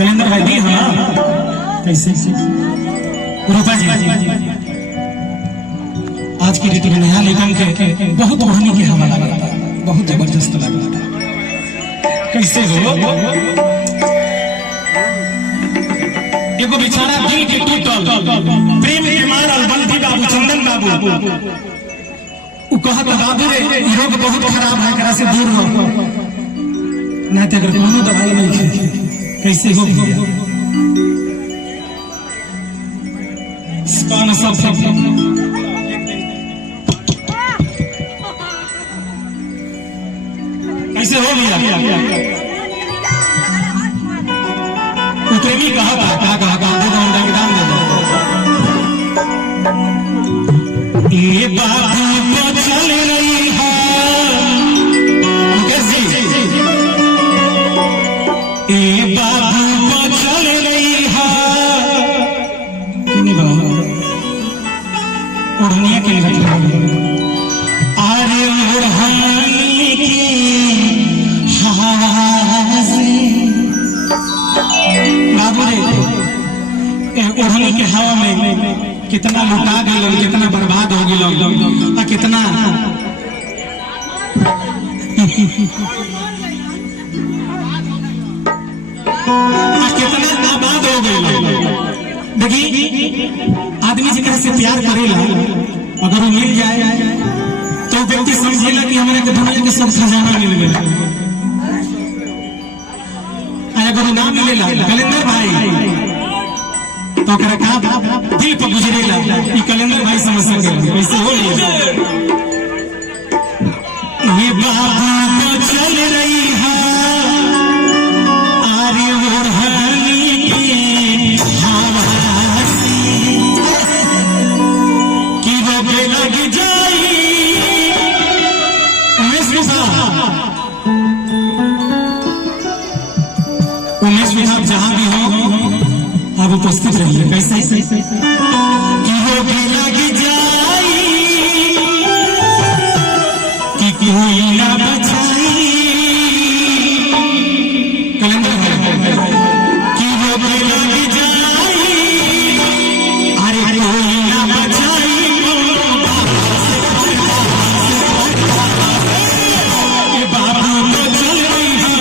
Calendar भाई दी हाँ कैसे रूपा जी आज की ऋतु में नया लेखन के बहुत कहानी की हवा लगा था, बहुत जबरदस्त लगा था। कैसे हो एगो बेचारा दिल के टूटल प्रेम के मारल बंदी बाबू चंदन बाबू उ कहत बाबू रे ई रोग बहुत खराब है, एकरा से दूर रहो ना ते अगर कोनो दवाई नहीं है कैसे हो स्पान सब कैसे हो गया प्रेमी कहा था क्या कहा दे दो अंडा के दाम दे दो ये बात तो चल रही है कैसी ये बात तो चल रही है उड़निया के लिए अरे उड़नी की हवा से बाबू रे ओढ़नी के हवा में कितना लुटा गए, कितना बर्बाद हो गए, कितना कितना आबाद हो गए। देखिए आदमी जिकरा से प्यार करेला अगर वो मिल जाए तो व्यक्ति समझेला कि हमारे के दुनिया के सब खजाना मिल गया। अगर वो ना मिलेला कैलेंडर भाई तो दिल पर गुजरेला ये कैलेंडर भाई समझ सके वैसे हो ये बात तो चल रही है आरे ओढ़नी की हवा से कि रोग लग जाई। उमेश साहब जहां भी हो आप उपस्थित रहिए। कैसे कि रोग लग जाई कि कोई ना बचाई कैलेंडर कि रोग लग जाई अरे कोई ना बचाई ये बाबू तो चल रही है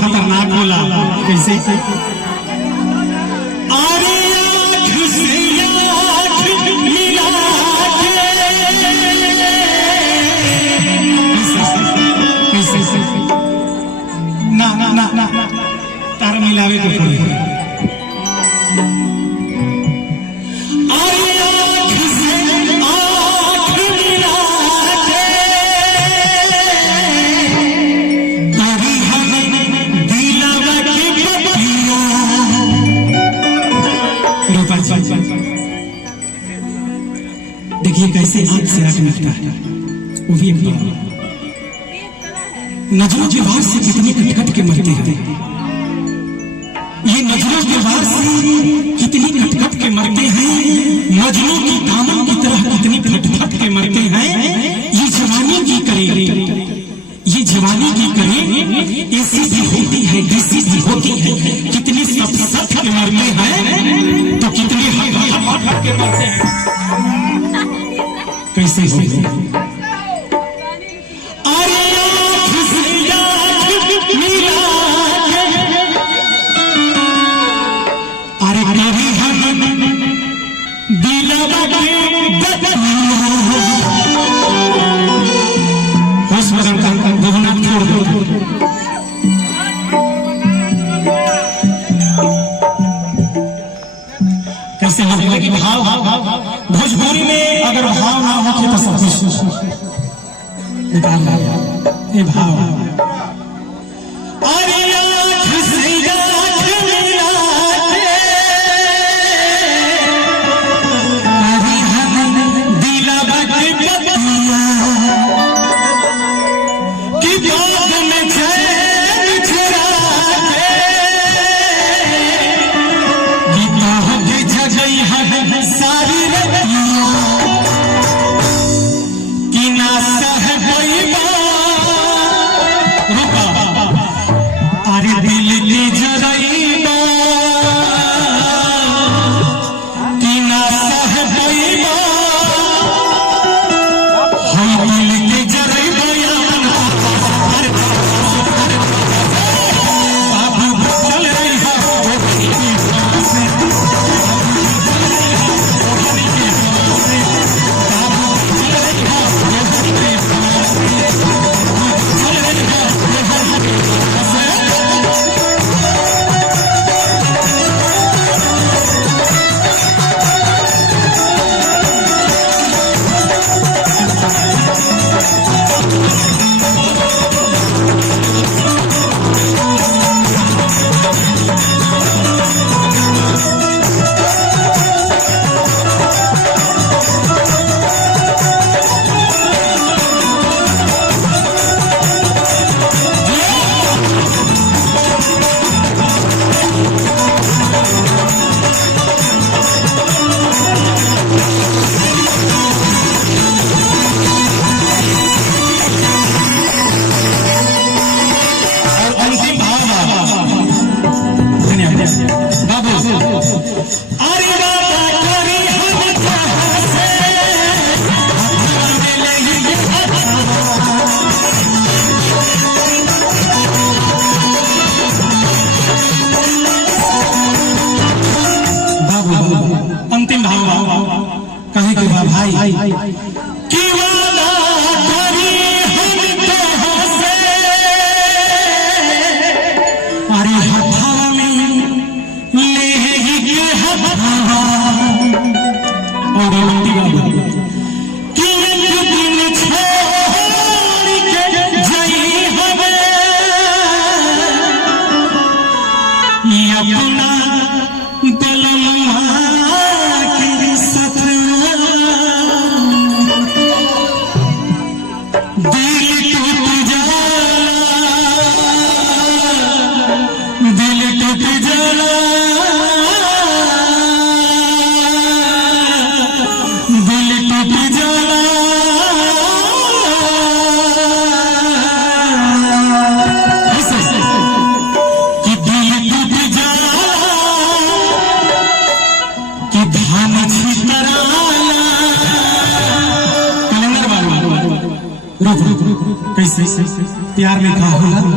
खतरनाक बोला। कैसे अरे आँख से आँख मिला के ना ना ना ना तार मिलावे तो देखिए कैसे आंख से आंख मिलता है वो भी नजरों के बाद से कितने कट के मरते हैं। ये नजरों के वार से कितनी कट-कट के मरते हैं, मजनू की दामन की तरह कितनी फट-फट के मरते हैं। ये जवानी की करे, ये जवानी की करे, ऐसी भी होती है, डीसी भी होती है, कितनी सट के मरते हैं तो कितनी हट के मरते हैं। कैसे होती कैसे लगे भाव। भोजपुरी में अगर भाव ना हो तो सब कुछ निकाल ये भाव। अरे अंतिम भाव कहे कि भाई कि वाला करी हम तो से अरे हथवा में ले के हथवा और अंतिम कि एक दिन छोड़ के जाई हवे अपना दिलवा कैसे प्यार में कहा होला